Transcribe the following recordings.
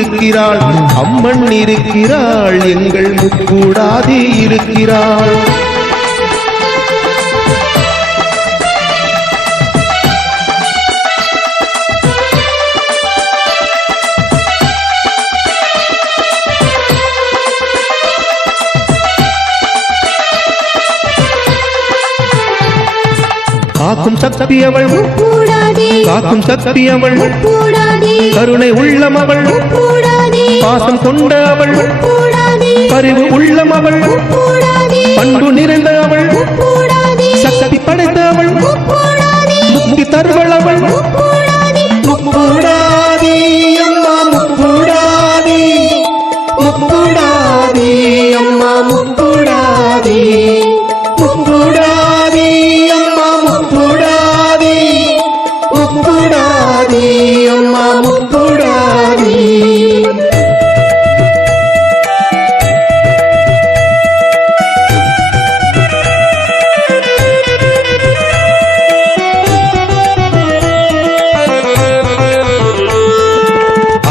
இருக்கிறாள், அம்மன் இருக்கிறாள், எங்கள் முக்கூடாதி இருக்கிறாள். காக்கும் சக்தி அவள், காக்கும் சக்தி அவள், கருணை உள்ளம் அவள், பாசம் கொண்ட அவள், பரிவு உள்ளம் அவள், பண்பு நிறைந்த அவள், சக்தி படைத்த அவள், முக்தி தருவள் அவள். முக்கூடாதி அம்மா முக்கூடாதி, முக்கூடாதி அம்மா முக்கூடாதி, முக்கூடாதி அம்மா முக்கூடாதி, முக்கூடாதி அம்மா முக்கூடாதி.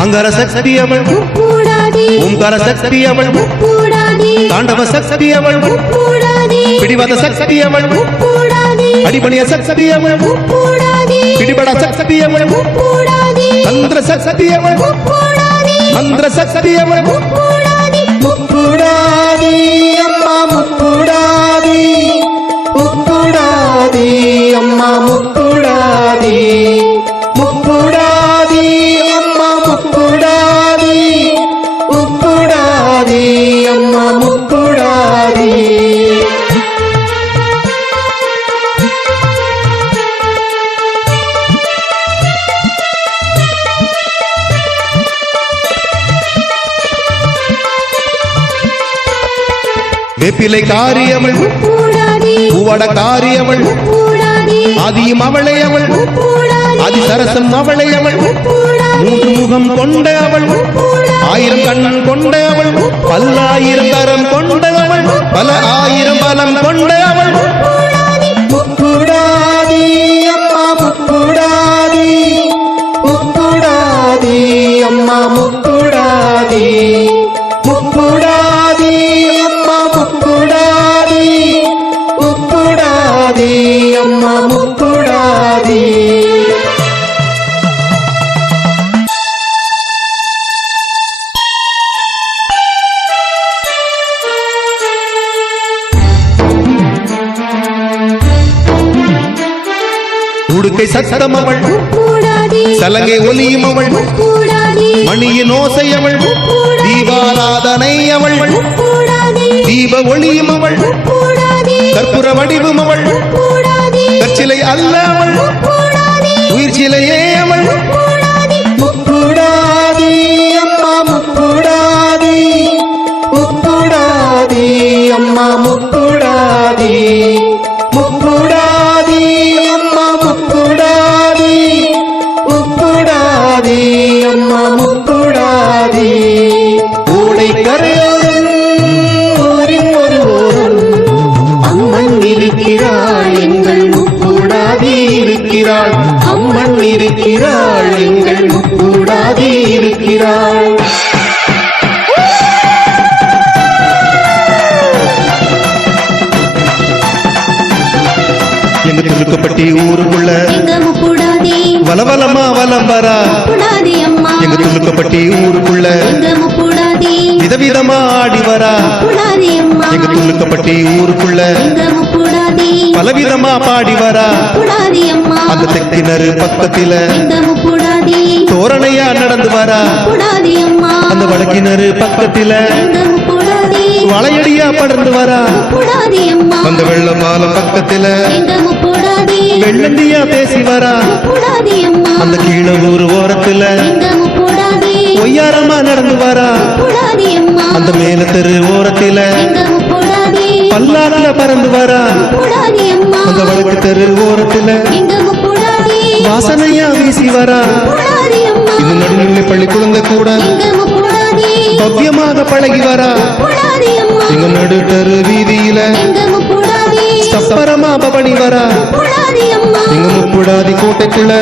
அங்கார சக்தி அவள், ஓம்கார சக்தி அவள், தாண்டவ சக்தி அவள், பிடிவாத சக்தி அவள், அடிபணிய சக்தி அவள், பிடிபட சக்தி அவள், தந்திர சக்தி அவள், மந்திர சக்தி அவள். முக்கூடாதி அம்மா முக்கூடாதி, முக்கூடாதி அம்மா முக்கூடாதி, முக்கூடாதி அம்மா முக்கூடாதி, முக்கூடாதி அம்மா முக்கூடாதி. வேப்பிலை காரியவள், பூவட காரியவள், ஆதியும் அவளை அவள், ஆதிசரசம் அவளை அவள், மூன்று முகம் கொண்ட அவள், ஆயிரம் கண் கொண்ட அவள், பல்லாயிரம் கரம் கொண்ட அவள், பல ஆயிரம் பலம் கொண்ட அவள். முக்கூடாதி அம்மா முக்கூடாதி, முக்கூடாதி அம்மா முக்கூடாதி, முக்கூடாதி அம்மா முக்கூடாதி, முக்கூடாதி அம்மா முக்கூடாதி. உடுக்கை சத்தம் அவள், சலங்கை ஒலியும் அவள், மணியின் ஓசை அவள், தீபாராதனை அவள், தீப ஒளியும் அவள், கற்புர வடிவும் அவள், கற்சிலை அல்ல அவள், உயிர் சிலையே அவள். முக்கூடாதி அம்மா முக்கூடாதி, முக்கூடாதி அம்மா முக்கூடாதி, முக்கூடாதி அம்மா முக்கூடாதி, முக்கூடாதி அம்மா முக்கூடாதி. ஓடை கரையோரம் ஊரின் ஒரு ஓரம் அம்மன் இருக்கிறாள், எங்கள் முக்கூடாதி இருக்கிறாள், அம்மன் இருக்கிறாள், எங்கள் முக்கூடாதி இருக்கிறாள். எங்க துலுக்கப்பட்டி ஊருக்குள்ள வலவலமா வலம்பரா, எங்க துலுக்கப்பட்டி ஊருக்குள்ள விதவிதமா ஆடி வரா, எங்க துலுக்கப்பட்டி ஊருக்குள்ள பலவிதமா பாடி வரா. அந்த தெக்கினரு பக்கத்தில தோரணையா நடந்து வரா, அந்த வடக்கினரு பக்கத்தில வளையடியா படர்ந்து வரா, அந்த வெள்ள பாலம் பக்கத்தில வெள்ளந்தியா பேசி வரா, அந்த கீழ ஊர் ஓரத்துல ஒய்யாரமா நடந்து வரா, அந்த மேல தெரு ஓரத்தில பல்லாக்குல பறந்து வரா, அந்த வடக்கு தெரு ஓரத்துல வாசனையா வீசி வரா. இது நடுநிலை பள்ளி குழந்தை கூட பவ்யமாக பழகி வரா, எங்க நடு தெரு வீதியில சப்பரமா பவனி வரா, எங்க முக்கூடாதி கோட்டைக்குள்ள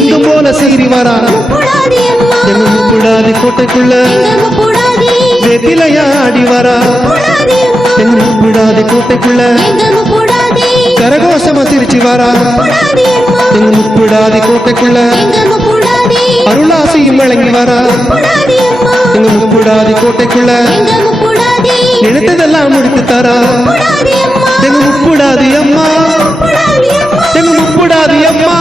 சிங்கம் போல சீறி வரா முப்புடாதி அம்மா எங்க முப்புடாதி கோட்டைக்குள்ள எங்க முப்புடாதி வெப்பிலையா ஆடி வரா முப்புடாதி அம்மா எங்க முப்புடாதி கோட்டைக்குள்ள எங்க முப்புடாதி கரகோஷமா சிரிச்சு வரா முப்புடாதி அம்மா எங்க முப்புடாதி கோட்டைக்குள்ள எங்க முப்புடாதி அருளாசியும் வழங்கி வரா முப்புடாதி அம்மா எங்க முப்புடாதி கோட்டைக்குள்ள எங்க முப்புடாதி நினைத்ததெல்லாம் முடித்து தரா முப்புடாதி அம்மா எங்க முப்புடாதி அம்மா முப்புடாதி அம்மா எங்க முப்புடாதி அம்மா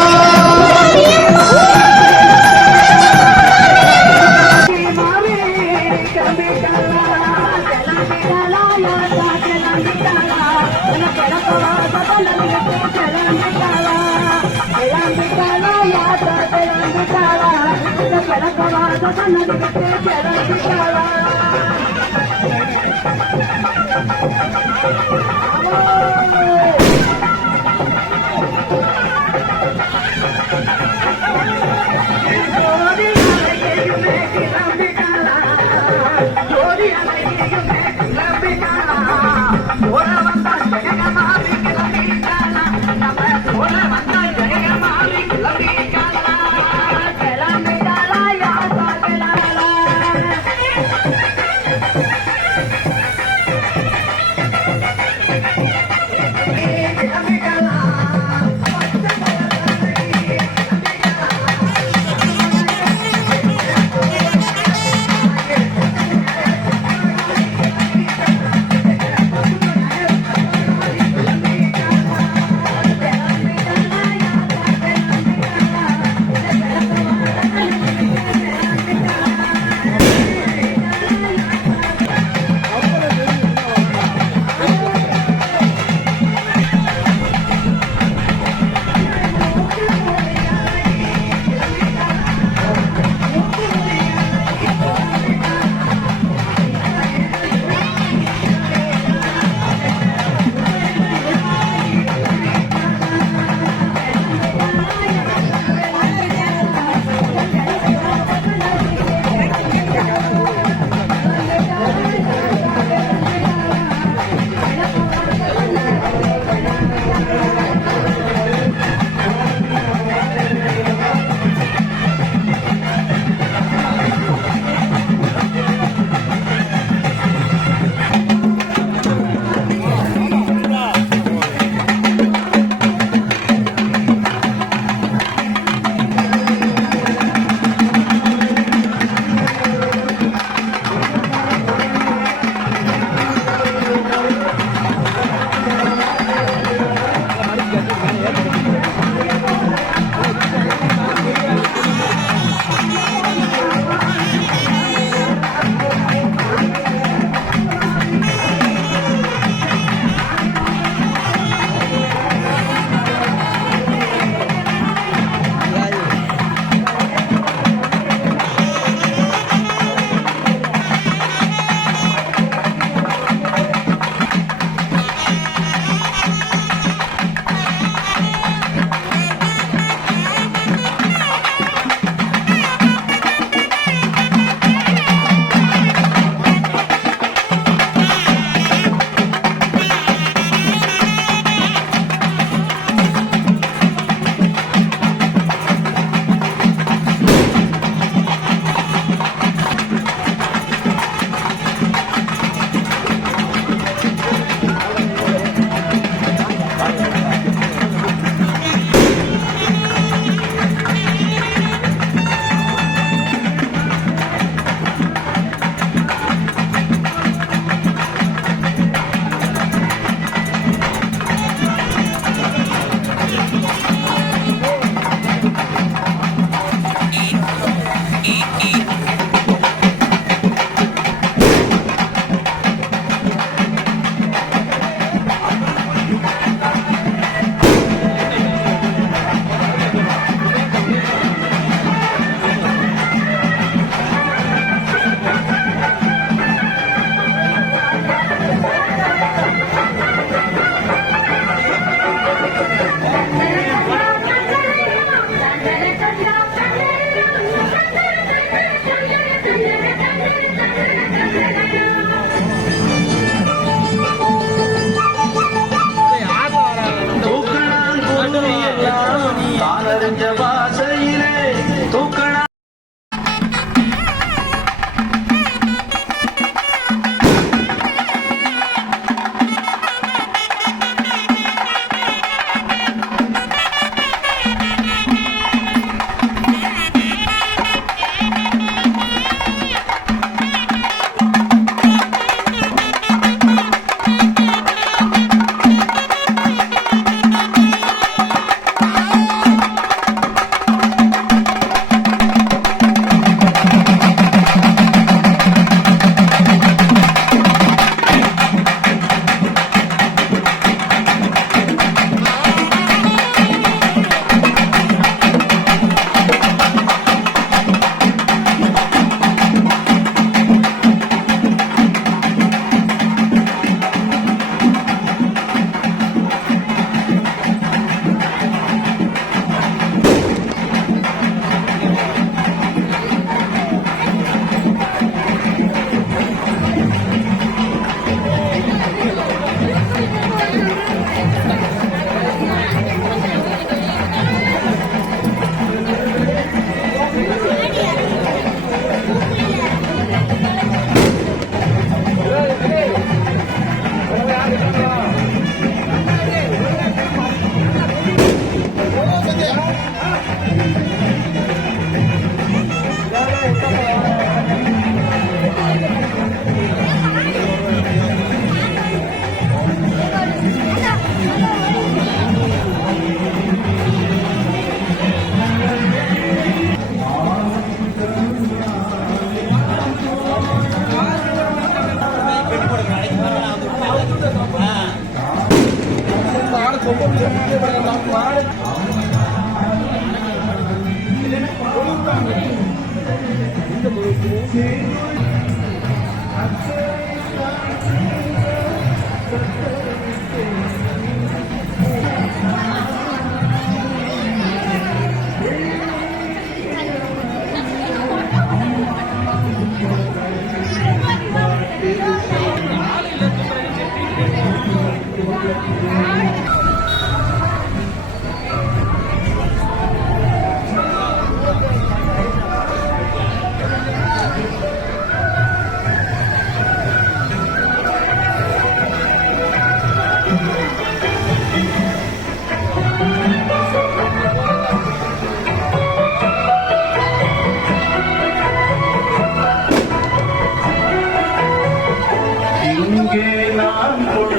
இங்கே நான் கொண்ட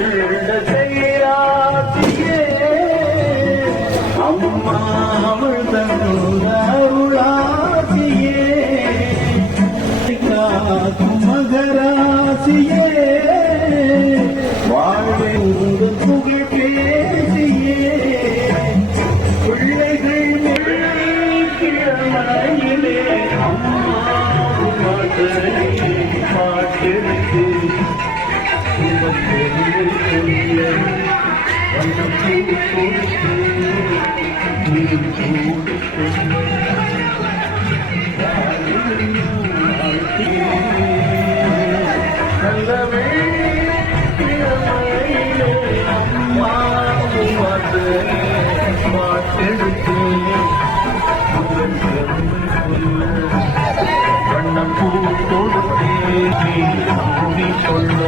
செய்யாத்தியே அம்மா அவள் தருளாசியே காக்கும் மகராசியே வாழ்வை உங்கள் புகழ் பேசியே பிள்ளைகள் கிழமையிலே அம்மா பாட்டெடுத்து வண்ணம் பூ கொடுத்தே கொள்ள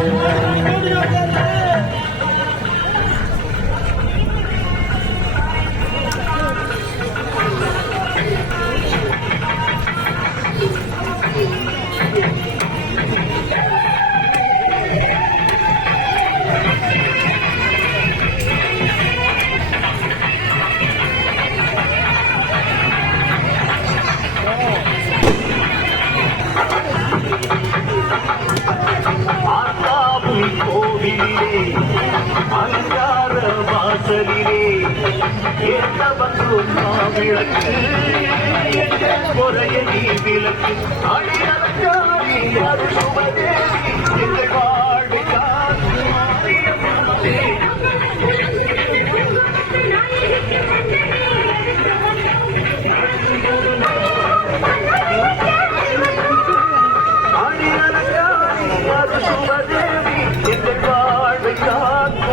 கோவிலே அலங்கார வாசலிலே ஏற்ற வந்து விளக்கு முறைய நீ விளக்கு அடியாரி அருள்சுமதேவி எங்கள் வாழ்விக்கார்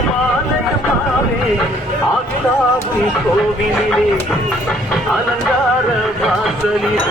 மாரியம்மாவே கோவிலே அலங்கார வாசலில்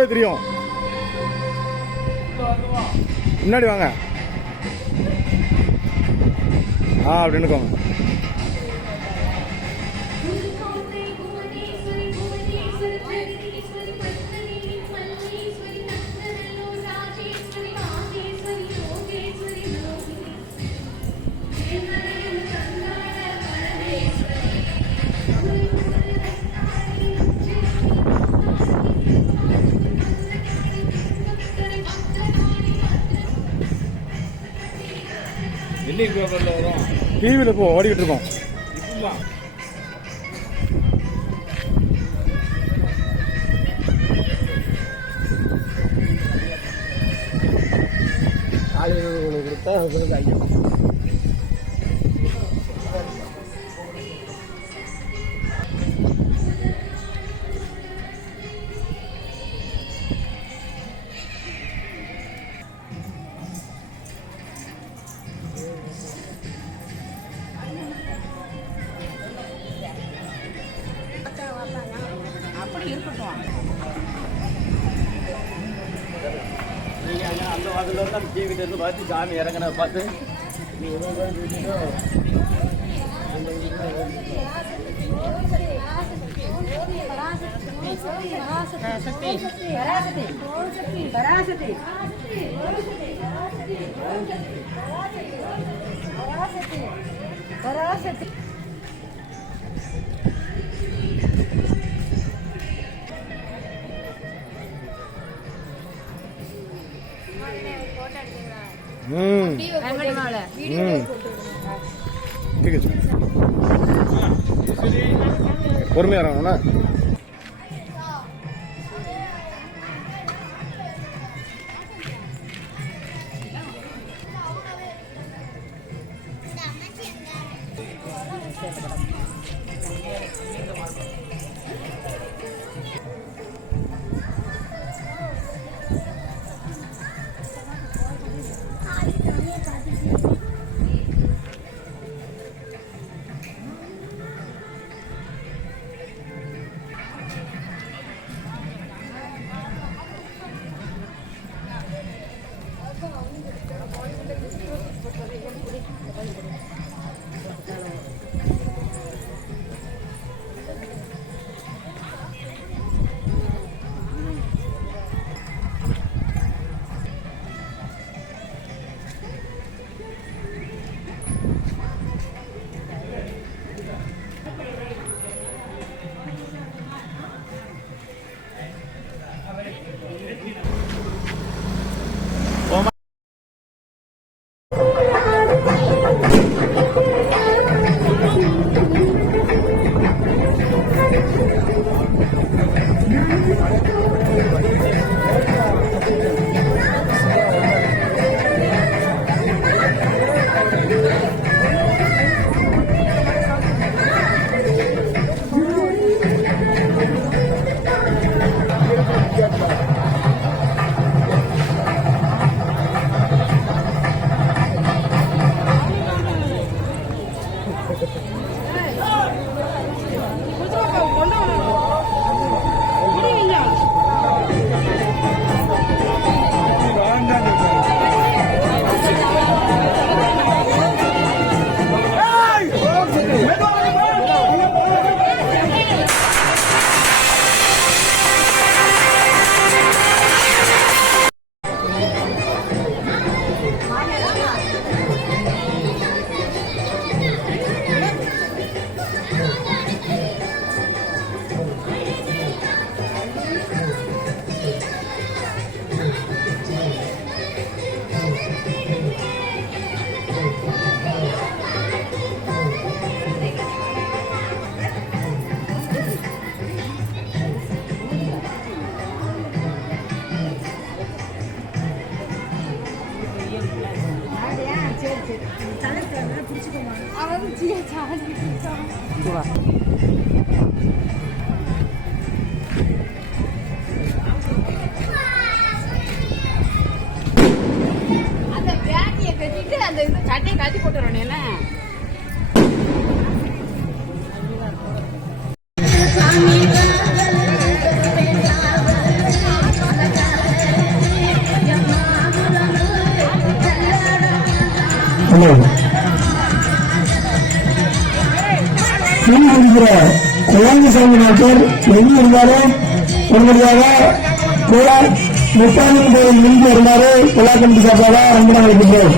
வரும்போது தெரியும். முன்னாடி வாங்க. அப்படின்னுக்கோங்க. டிவியில் இப்போ ஓடிக்கிட்டு இருக்கோம். அப்படி இருக்கட்டும். அந்த வாசல்ல இருந்து அந்த டிவில இருந்து பார்த்து சாமி இறங்கினதை பார்த்து பொறுமையா இருங்கண்ணா. அந்த பேட்டியை கட்டிட்டு அந்த இது சட்டையை கட்டி போட்டுறோம் என்ன சாமி இருக்கிற குழந்தைசாமி நாட்டர் எங்க இருந்தாலும் உடனடியாக முத்தாமின் கோயில் முன்பு வருமாறு விழா கமிட்டி சார்பாக அன்புடன் அழைக்கின்றோம்.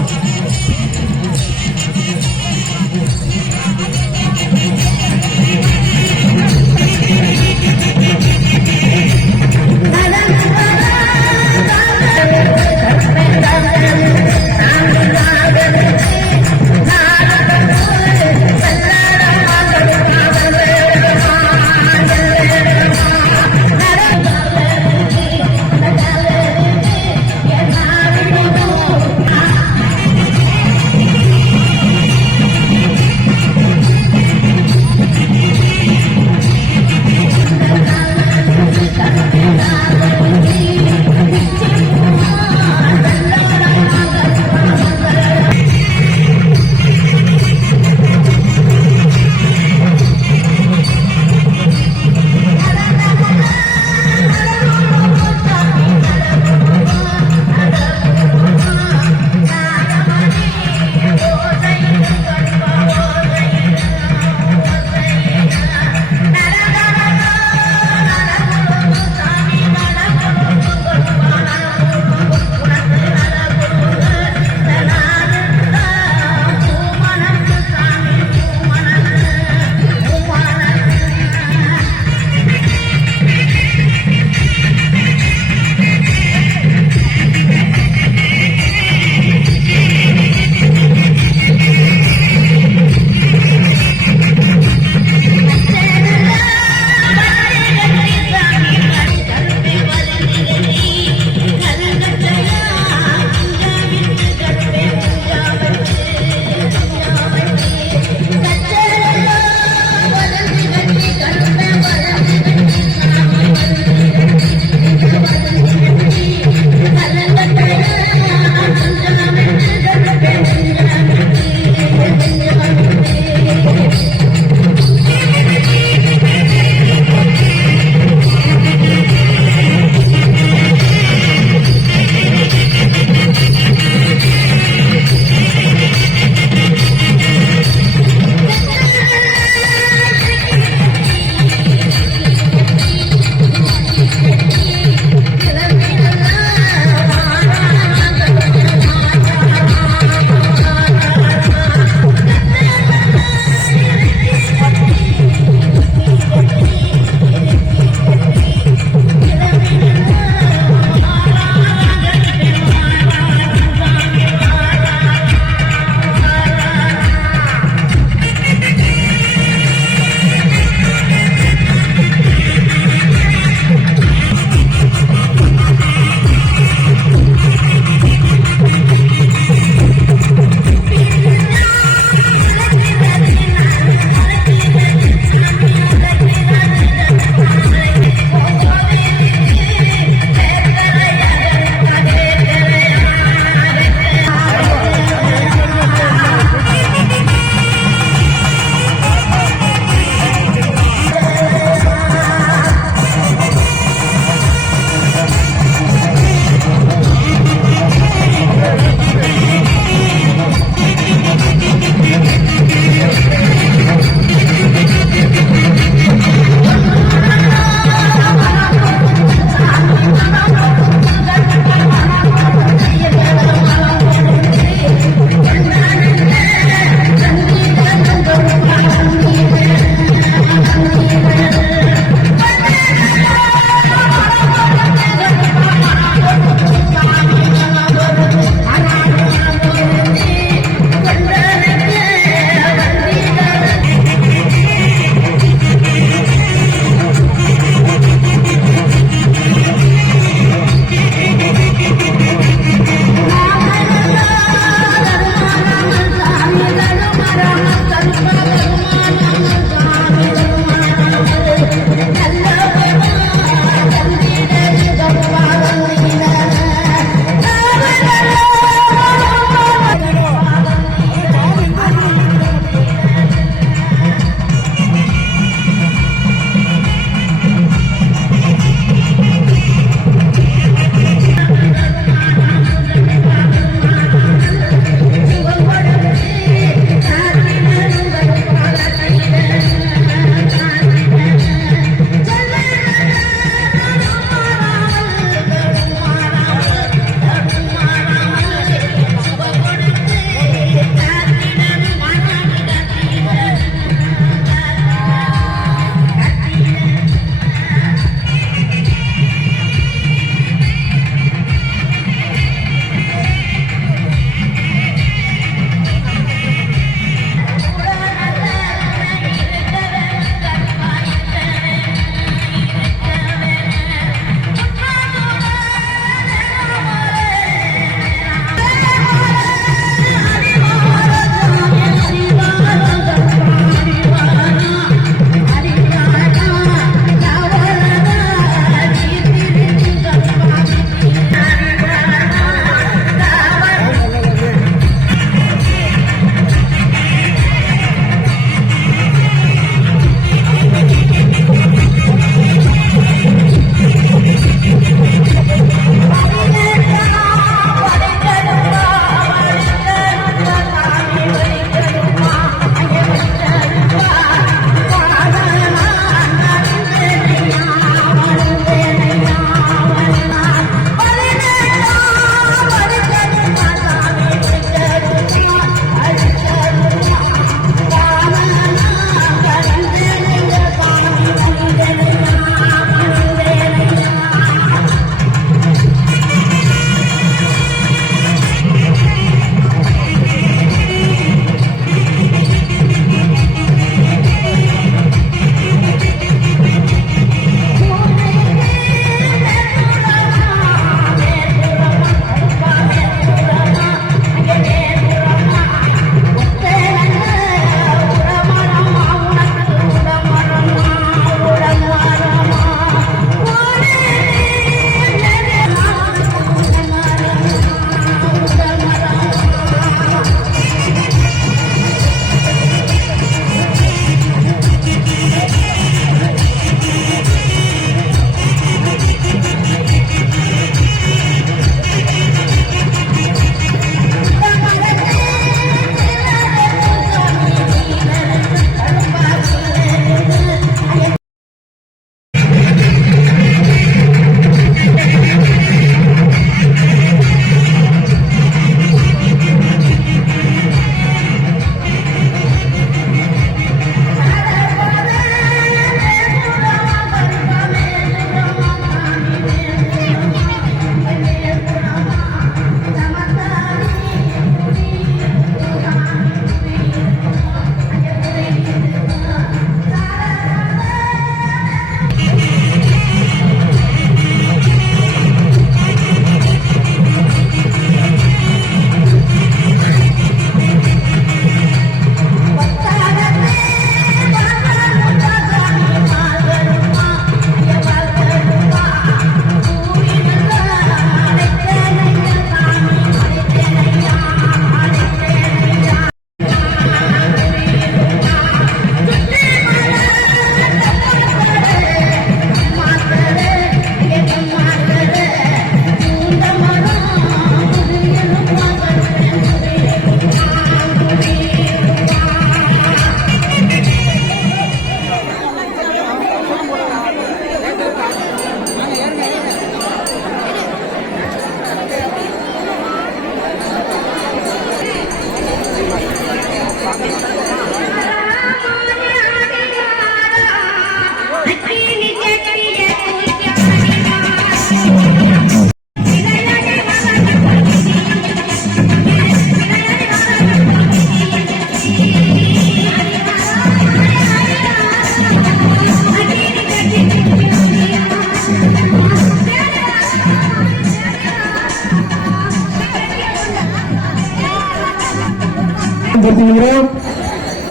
தெரிவிக்கிறோம்.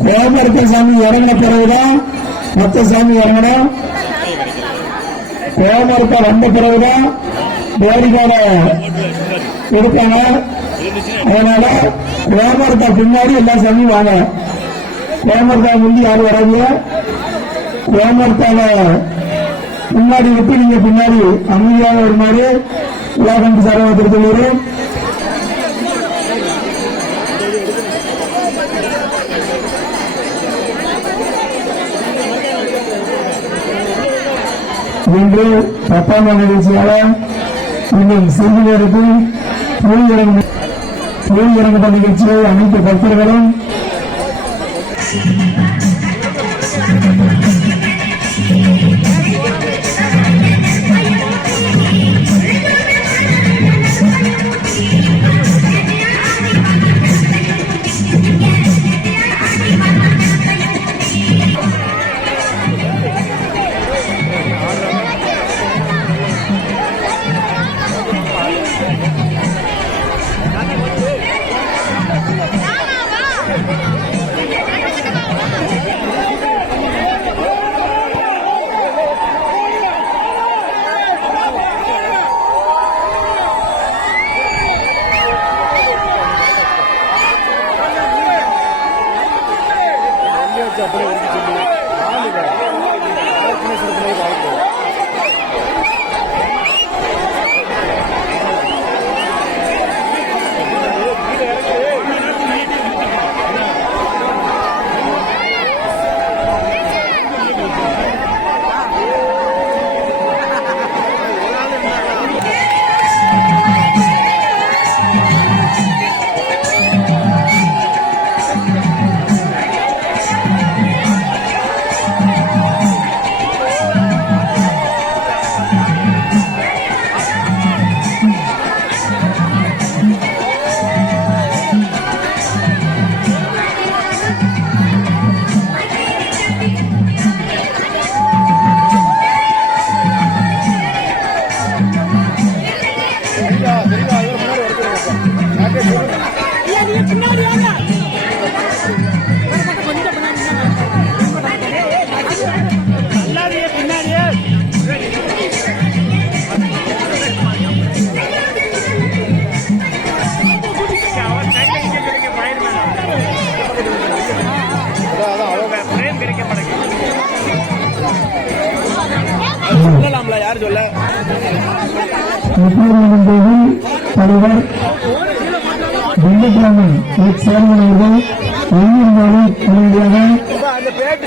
கோமரத்த சாமி இறங்கின பிறகுதான் மற்ற சாமி இறங்கணும். கோமரத்தை வந்த பிறகுதான் பேரிகால எடுப்பாங்க. அதனால கோமரத்தை பின்னாடி எல்லா சாமியும் வாங்க. கோமரத்தா முந்தி யாரும் வராங்க. கோமரத்தால முன்னாடி விட்டு நீங்க பின்னாடி அமைதியாக வருமாறு உலகம் சார்பாக தெரிவித்துள்ளோம். இன்று 10ஆம் ஆண்டு நிகழ்ச்சியாக இன்னும் சிறிது நேரத்தில் இறங்குகிற நிகழ்ச்சியை அனைத்து பக்தர்களும் யார் சொல்ல தலைவர் வெள்ளிக்கிழமன் சேர்மன் அவர்கள் எங்கிருந்தாலும் உடனடியாக சேர்மன்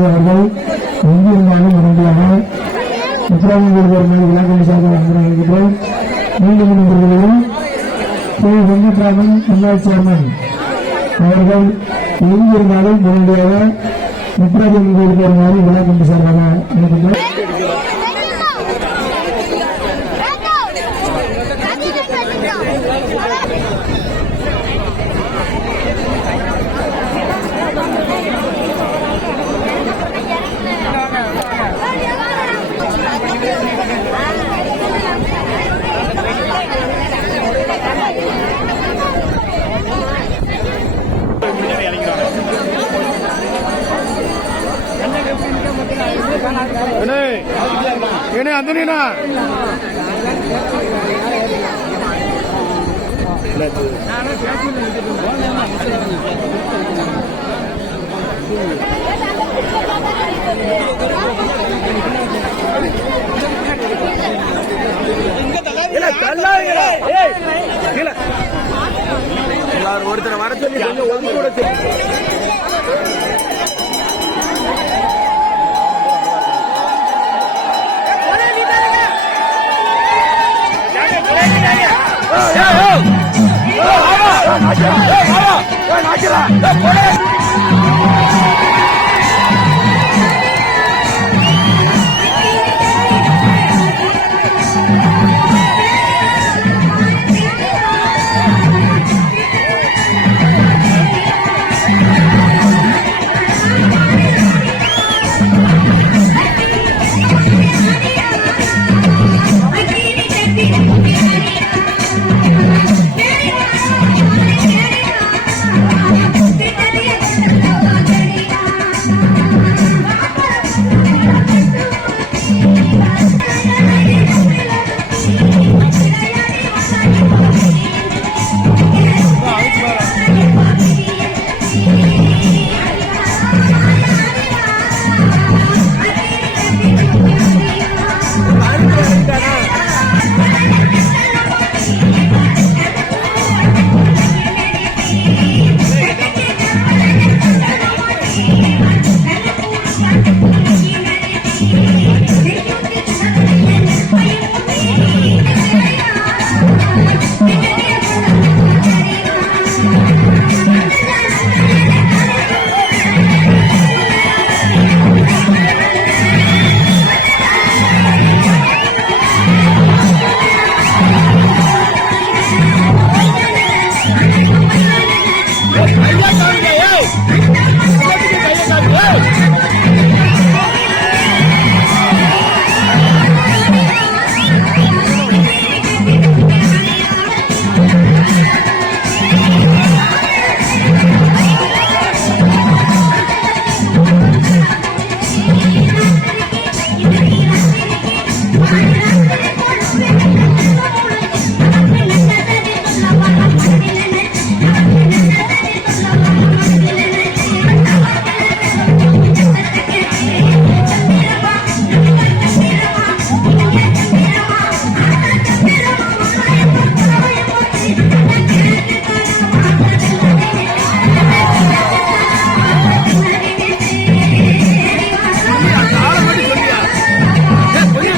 அவர்கள் எங்கிருந்தாலும் உடனடியாக முத்துராமன் விழாக்கொண்டு சார்பாக மீண்டும் வெங்கட்ராமன் முன்னாள் சேர்மன் அவர்கள் எங்கிருந்தாலும் உடனடியாக முத்துராமன் கோயிலுக்கு வருமாறு விழாக்கொண்டு சார்பாக நினைக்கின்றோம். ஏனே அந்தனா எல்லாரும் ஒருத்தரை வர சொல்லி கொஞ்சம் ஒதுக்கி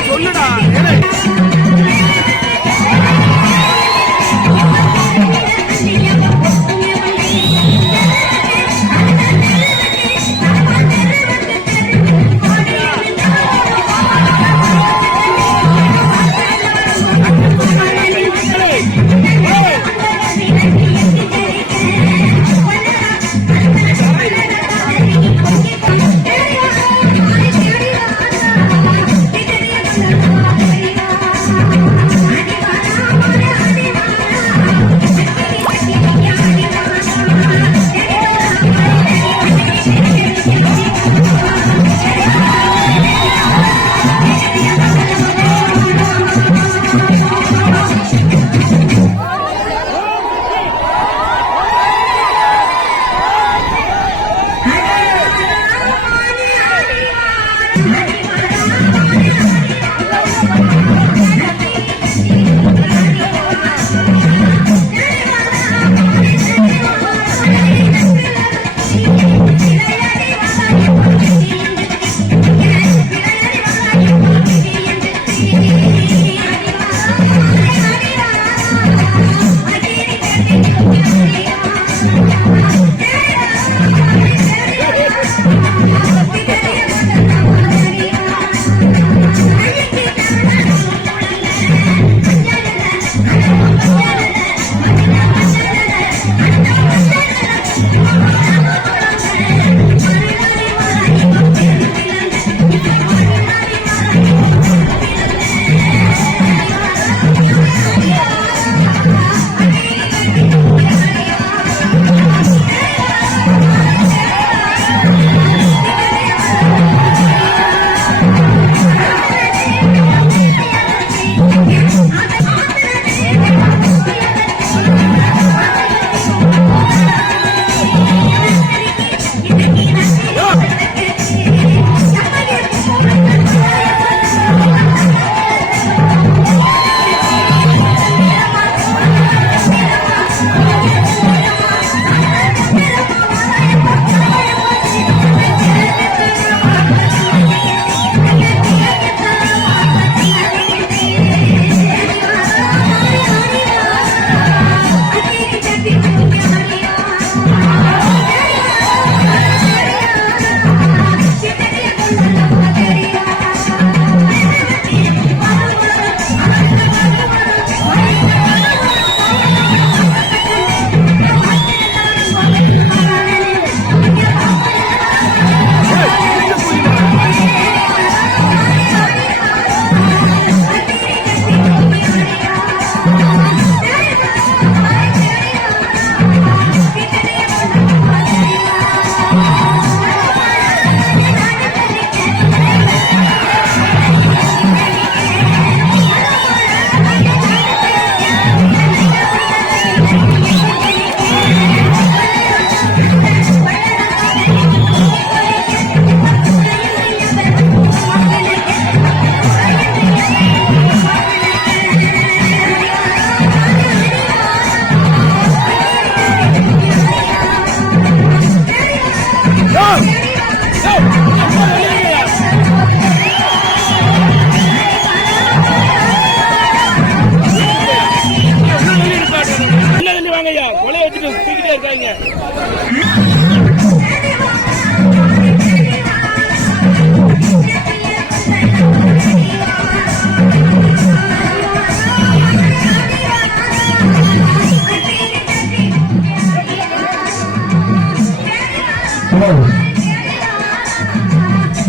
சொல்லுடா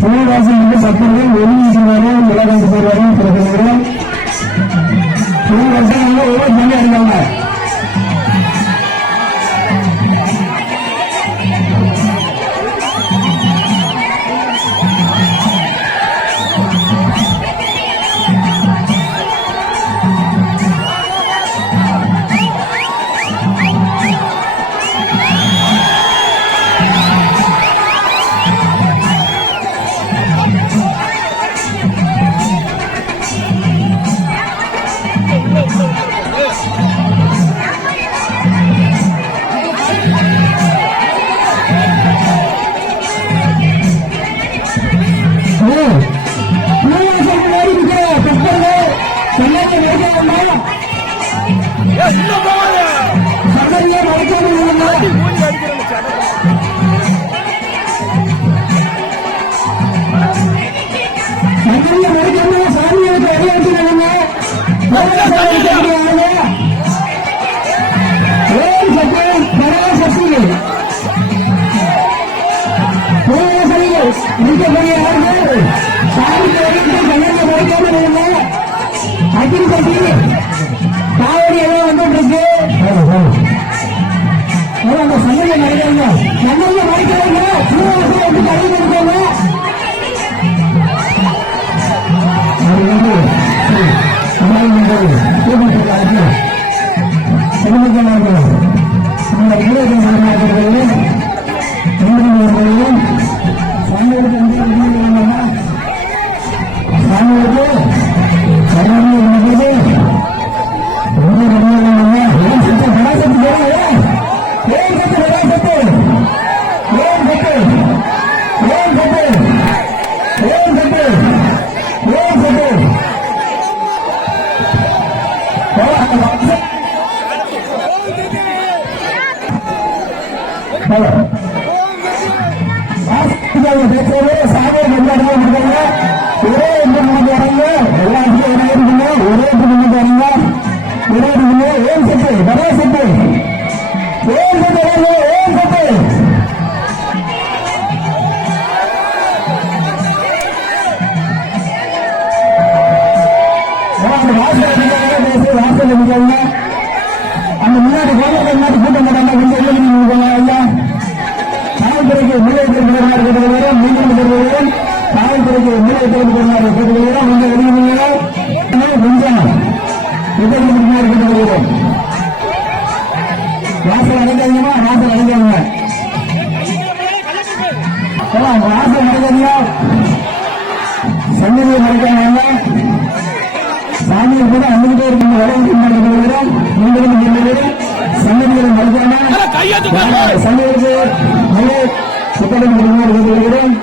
பூவாசம் வந்து சத்தங்கள் ஒளிவீசுவாரும் விலகாண்டு போவாரும் கொடுக்கிறோம். பூவாசம் ஒவ்வொரு பண்ணி இருக்காங்க. காவடி எல்லாம் வந்துட்டு இருக்கு. அந்த சமையல் மறைக்கிறாங்க, சமையல் மறைக்கிறாங்க. பூவாசம் வந்து கடையில் இருக்காங்க. அந்த முன்னாடி முன்னாடி கூட்டம் போட்டாங்க. காவல்துறைக்கு மூலத்துறைக்கு மீண்டும் காவல்துறைக்கு மூலத்துறைக்கு கொஞ்சம் வெளியே கொஞ்சம் விபத்து கேட்டுக்கொள்கிறோம். வாசல் அடைக்காதீங்கம்மா, வாசல் அடைக்காதீங்க, வாசல் அடைக்காதீங்க, சன்னதியை மறைக்காங்க. சாமியை கூட அன்னைக்கிட்டே இருக்க விளையாட்டு மீண்டும் சன்னதிகளை மறைக்காம சன்னதிக்கு நல்ல புத்தகம் கேட்டுக்கொள்கிறோம்.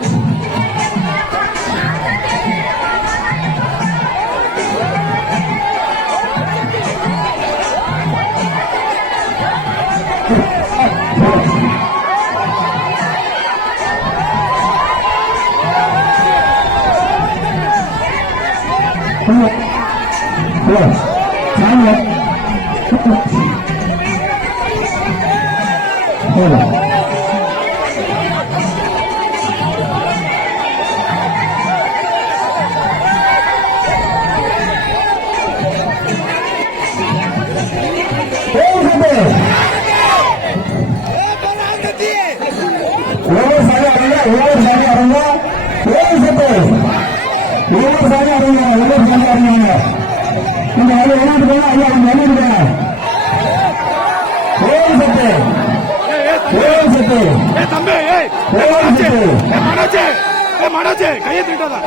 கையை தூக்கிட்டாதா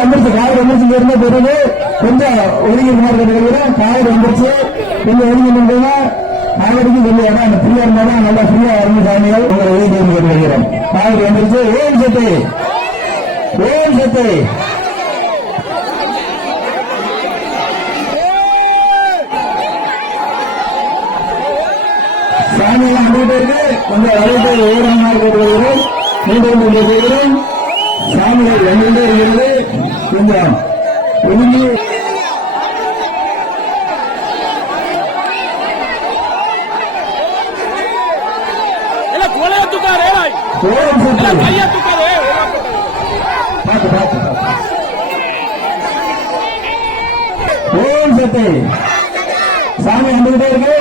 வந்துருச்சு. காவல் வந்துருச்சு இருந்த பிறகு கொஞ்சம் ஒதுங்கி காவல் வந்துருச்சு. கொஞ்சம் ஒதுங்கி நின்றா காவலுக்கு கொஞ்சம் இடம் அந்த ஃப்ரீயா இருந்தாலும் நல்லா ஃப்ரீயா இறந்து சாமிகள் உங்களை ஒதுங்கி கேட்டுக்கிறோம். காவல் வந்துருச்சு. ஓம் சத்து, ஓம் சத்து. சாமியெல்லாம் அனுப்பிட்டு இருக்கு. கொஞ்சம் அழைத்து ஓரமாக கேட்டுக்கிறோம். மீண்டும் கேட்டுக்கிறோம். சாமிகள் எங்கிட்டே இருக்கிறது. கொஞ்சம் ஒதுங்கி தூக்காதே ஓம் சக்தி கையை தூக்காதே பார்த்து பார்த்து ஓம் சக்தி சாமி வந்துகிட்டே இருக்கு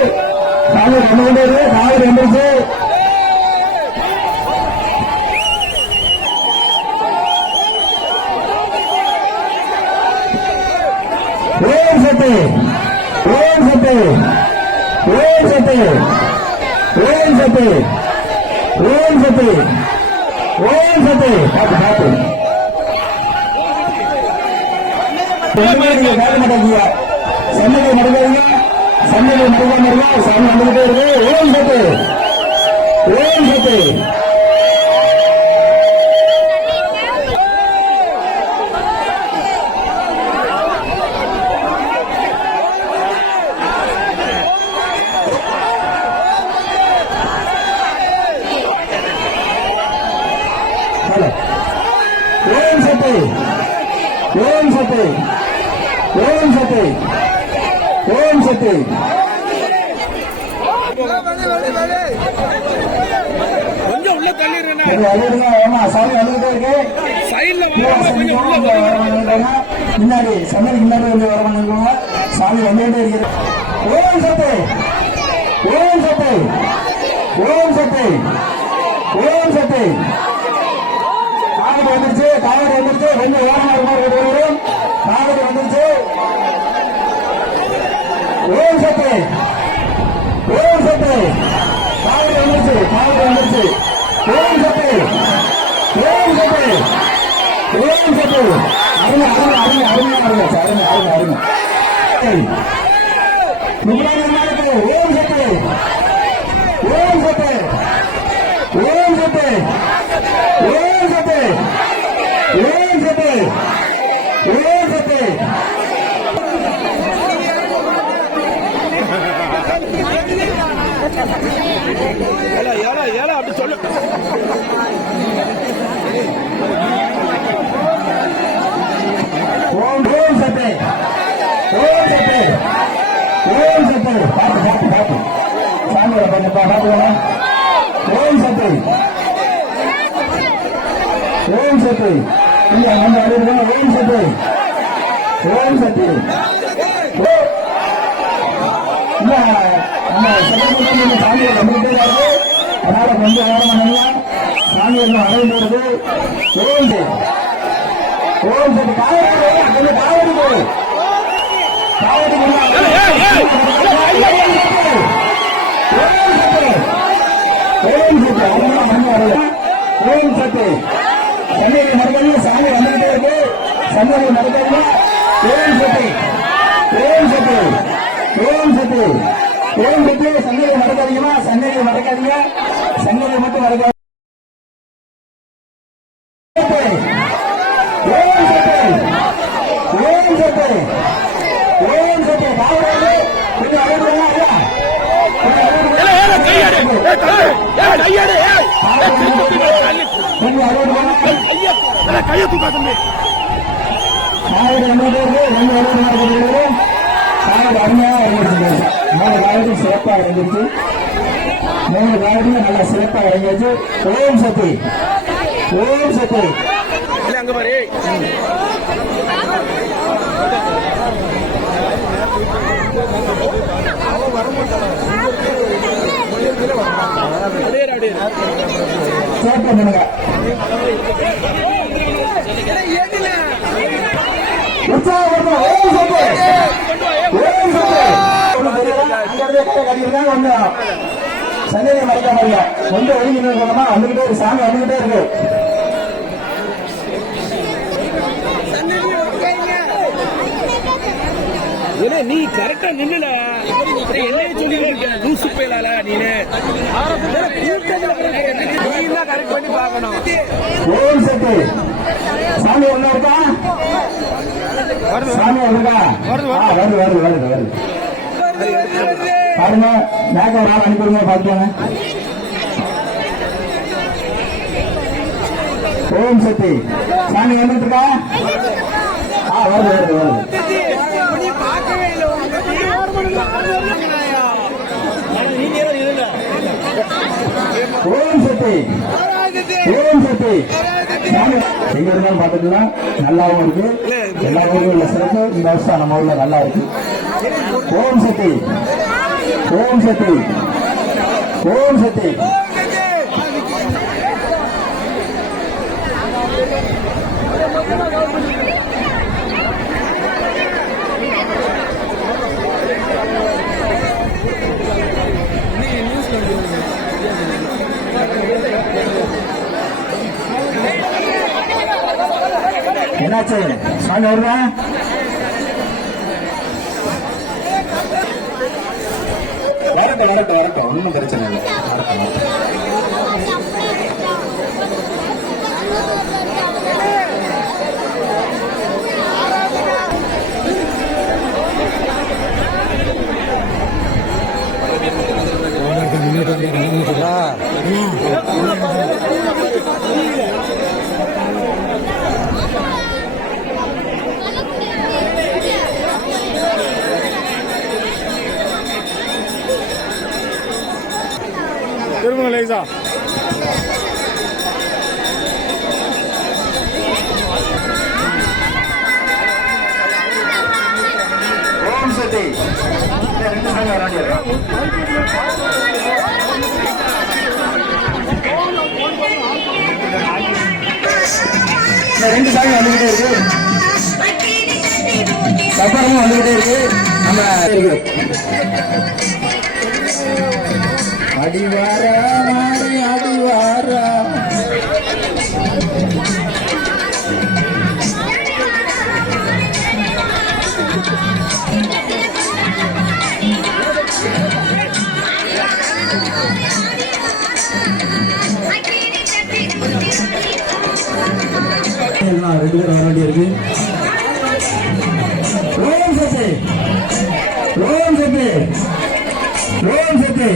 சாமி வந்துகிட்டே இருக்கு காவடி வந்துருச்சு ஓம் சக்தி ஓம் சக்தி ஓம் சக்தி ஓம் சக்தி ஓம் சக்தி ஓம் சக்தி பார்த்து பார்த்து காட்ட மாட்டாங்க சன்னதை நடக்காதீங்க சன்னதை நடக்காம இருந்தா சாமி வந்துகிட்டே இருக்கு ஓம் சக்தி ஓம் சக்தி ஓம் சக்தி ஓம் சக்தி ஓம் சக்தி ஓம் சக்தி கொஞ்சம் உள்ள தள்ளிடுறேன் கொஞ்சம் அழுதுங்க ஏமா சாமி வந்துகிட்டே இருக்கு சைடுல கொஞ்சம் உள்ள முன்னாடி சமையல் முன்னாடி வந்து வர பண்ணிருக்கோங்க சாமி வந்துகிட்டே இருக்கிறது ஓம் சக்தி ஓம் சக்தி ஓம் சக்தி ஓம் சக்தி காவடி வந்துருச்சு காவடி வந்துருச்சு கொஞ்சம் ஓரமா இருக்கும் காவடி வந்துருச்சு ஓம் சக்தி ஓம் சக்தி காவடி வந்துருச்சு காவடி வந்துருச்சு ஓம் சக்தி ஓம் சக்தி ஓம் சக்தி அருமை அருமை அருமை அருமையா இருந்துச்சு அருமை அருமை அருமை முன்னாடி ஓம் சக்தி ஓம் சக்தி ஓம் சக்தி ஓம் சக்தி ஓம் சக்தி ஓம் சக்தி ஏழை அப்படி சொல்லு ஓம் ஓம் சக்தி ஓம் சக்தி ஓம் சக்தி பார்த்து பார்த்து பார்த்து சாமியோட கொஞ்சம் பார்த்துக்கோங்க ஓம் சக்தி ஓம் சக்தி இல்ல நம்ம அழுதுங்க ஓம் சக்தி ஓம் சக்தி இல்ல நம்ம சட்டமன்ற சாமியை நம்பிட்டே இருக்கு அதனால கொஞ்சம் ஓரம் பண்ணலாம் சாமி எல்லாம் அடையும் போடுது ஓம் சக்தி ஓம் சக்தி காவடி கொஞ்சம் காவடி போடு காவடி ஓம் சக்தி சன்னதி மறுபடியும் சாமி வந்துகிட்டே இருக்கு சன்னதி மறுபடியும் ஓம் சக்தி ஓம் சக்தி ஓம் சக்தி ஓம் சக்தி சன்னதி மறக்காதீங்கம்மா சன்னதி மறக்காதீங்க சன்னதி மட்டும் மறக்காதீங்க ஓம் சக்தி ஓம் சக்தி ஓம் சக்தி காவடி கொஞ்சம் அழுகுறா கையை தூக்கா தம்பி காவடி நம்மகிட்ட இருக்கு ரெண்டு அழுகு காவடி அருமையாக இருந்துச்சு 3 காவடி சிறப்பாக இருந்துச்சு 3 காவடியும் நல்லா சிறப்பாக இறங்கியாச்சு ஓம் சக்தி ஓம் சக்தி அங்க பாரு சேட்டை பண்ணுங்க உற்சாகப்படுத்த ஓம் சக்தி ஓம் சக்தி கொஞ்சம் சன்னதியை மறைக்காம இல்ல கொஞ்சம் ஒழுங்கி நிற்கணுமா வந்துகிட்டே இருக்கு சாமி வந்துகிட்டே இருக்கு நீ கரெக்டா நின்னுல என்னைய சொல்லி லூசு போயிலால நீனு நீ கரெக்ட் பண்ணி பாக்கணும் ஓம் சக்தி சாமி ஒண்ணு இருக்கா சாமி இருக்கா வருது வருது வருது வருது பாருங்க மேக்க ஒரு ஆள் அனுப்பிடுங்க பாத்துக்கோங்க ஓம் சக்தி சாமி வந்துட்டு இருக்கா வருது வருது வருது ஓம் சக்தி ஓம் சக்தி எங்க இருந்தாலும் பார்த்துக்கலாம். நல்லாவும் இருக்கு. எல்லா ஊரும் உள்ள சிறப்பு இந்த வருஷம் நம்ம ஊர்ல நல்லா இருக்கு. ஓம் சக்தி ஓம் சக்தி ஓம் சக்தி. என்னாச்சு சாமி வருதா? வரட்டும் ஒன்றும் பிரச்சனை இல்லை. திரும்ப லேசா ஓம் சக்தி. ரெண்டு சாமி வராண்டியா? ரெண்டு சாமி வந்துகிட்டே இருக்கு. சப்பரமும் வந்துகிட்டே இருக்கு. நம்ம அடிவாரா அடிவாரா ரெண்டு பேரும் வர வேண்டிய இருக்கு. ஓம் சக்தி ஓம் சக்தி ஓம் சக்தி.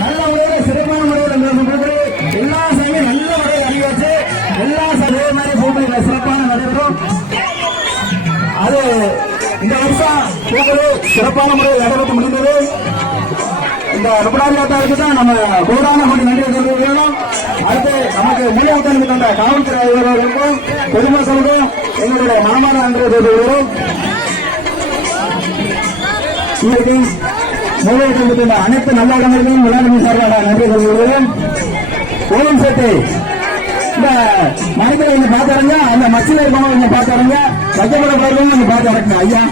நல்ல முறையில் சிறப்பான முறையில் எல்லா சைடும் நல்ல முறையில் அறிவாச்சு. எல்லா சதவீத மாதிரி பூமியில சிறப்பான நடைபெறும். அது இந்த வருஷம் பூக்கள் சிறப்பான முறையில் நடைபெற்று முடிந்தது. இந்த ருபடாரியாத்தாருக்கு தான் நம்ம கூடான கொண்டு நன்றி தெரிவிக்க வேண்டும். அடுத்து நமக்கு மூலியாத்தாருக்கு தந்த காவல்துறை அதிகாரிகளுக்கும் பொதுமக்களுக்கும் எங்களுடைய மனமான நன்றி தெரிவிக்கிறோம். மூலியத்தில் அனைத்து நல்ல இடங்களிலும் விளையாட்டு சார்பாக நன்றி தெரிவிக்கிறோம். ஓம் சக்தி. இந்த மனிதரை கொஞ்சம் பார்த்தாருங்க. அந்த மச்சில இருக்கவங்க கொஞ்சம் பார்த்தாருங்க. சட்டப்பட போறவங்க கொஞ்சம் பார்த்து இறக்கணும் ஐயா.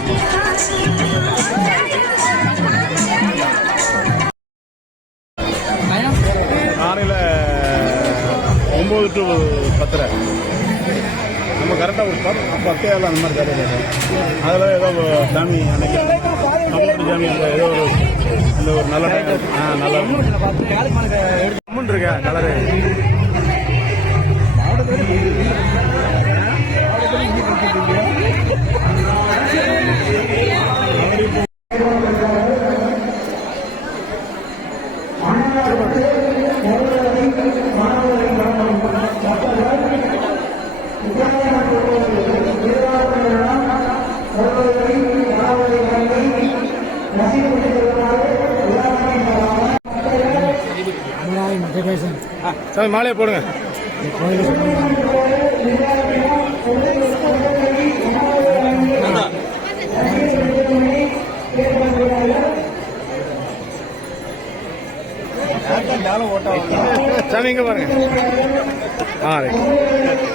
காலையில் 9 to 10 நம்ம கரெக்டாக ஒரு 10 அந்த மாதிரி கரெக்டாக அதில் ஏதோ சாமி அன்னைக்கு கம்பெனி சாமி அந்த ஏதோ ஒரு நல்ல நல்லா இருக்கேன் கலரு சாமி மாலையை போடுங்க. சாமி இங்க பாருங்க. ரைட்.